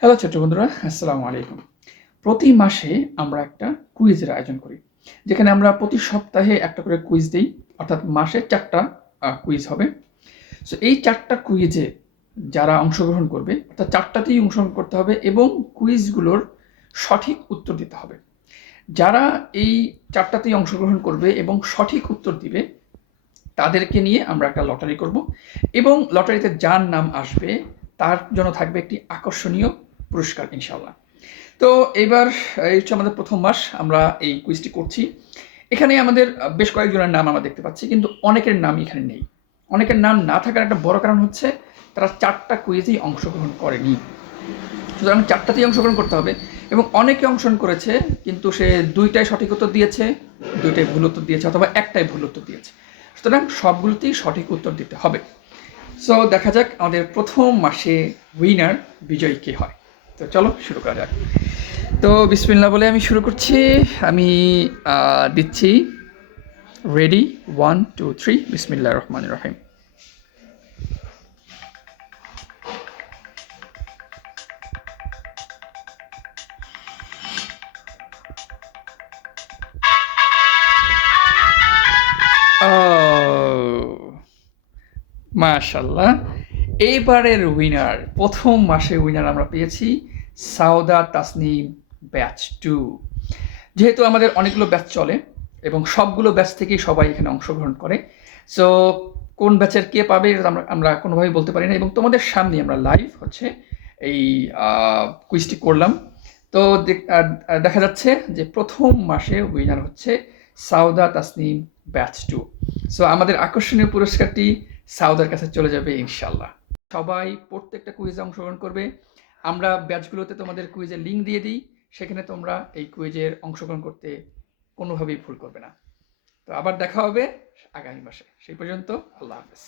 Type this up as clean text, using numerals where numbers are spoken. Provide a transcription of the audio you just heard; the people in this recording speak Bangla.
হ্যালো ছোট্ট বন্ধুরা, আসসালামু আলাইকুম। প্রতি মাসে আমরা একটা কুইজের আয়োজন করি, যেখানে আমরা প্রতি সপ্তাহে একটা করে কুইজ দিই, অর্থাৎ মাসে ৪টা কুইজ হবে। সো এই ৪টা কুইজে যারা অংশগ্রহণ করবে, অর্থাৎ ৪টাতেই অংশগ্রহণ করতে হবে এবং কুইজগুলোর সঠিক উত্তর দিতে হবে। যারা এই ৪টাতেই অংশগ্রহণ করবে এবং সঠিক উত্তর দিবে, তাদেরকে নিয়ে আমরা একটা লটারি করব এবং লটারিতে যার নাম আসবে তার জন্য থাকবে একটি আকর্ষণীয় পুরস্কার ইনশাল্লাহ। তো এইবার এই হচ্ছে আমাদের প্রথম মাস আমরা এই কুইজটি করছি। এখানে আমাদের বেশ কয়েকজনের নাম আমরা দেখতে পাচ্ছি, কিন্তু অনেকের নাম এখানে নেই। অনেকের নাম না থাকার একটা বড় কারণ হচ্ছে তারা ৪টা কুইজেই অংশগ্রহণ করেনি। সুতরাং ৪টাতেই অংশগ্রহণ করতে হবে এবং অনেকে অংশগ্রহণ করেছে, কিন্তু সে ২টাই সঠিক উত্তর দিয়েছে, ২টাই ভুল উত্তর দিয়েছে, অথবা একটাই ভুল উত্তর দিয়েছে। সুতরাং সবগুলোতেই সঠিক উত্তর দিতে হবে। সো দেখা যাক আমাদের প্রথম মাসে উইনার বিজয়ী কে হয়। তো চলো শুরু করা যাক। তো বিসমিল্লাহ বলে আমি শুরু করছি। আমি দিচ্ছি রেডি, 1 2 3, বিসমিল্লাহ রহমান রহিম। মাশাল্লাহ, এইবারের উইনার, প্রথম মাসে উইনার আমরা পেয়েছি সাউদা তাসনিম ব্যাচ 2। যেহেতু আমাদের অনেকগুলো ব্যাচ চলে এবং সবগুলো ব্যাচ থেকেই সবাই এখানে অংশগ্রহণ করে, সো কোন ব্যাচের কে পাবে এটা আমরা কোনোভাবেই বলতে পারি না, এবং তোমাদের সামনে আমরা লাইভ হচ্ছে এই কুইজটি করলাম। তো দেখা যাচ্ছে যে প্রথম মাসে উইনার হচ্ছে সাউদা তাসনিম ব্যাচ 2। সো আমাদের আকর্ষণীয় পুরস্কারটি সাউদার কাছে চলে যাবে ইনশাল্লাহ। সবাই প্রত্যেকটা কুইজে অংশগ্রহণ করবে। আমরা ব্যাচগুলোতে তোমাদের কুইজের লিঙ্ক দিয়ে দিই, সেখানে তোমরা এই কুইজের অংশগ্রহণ করতে কোনোভাবেই ভুল করবে না। তো আবার দেখা হবে আগামী মাসে। সেই পর্যন্ত আল্লাহ হাফেজ।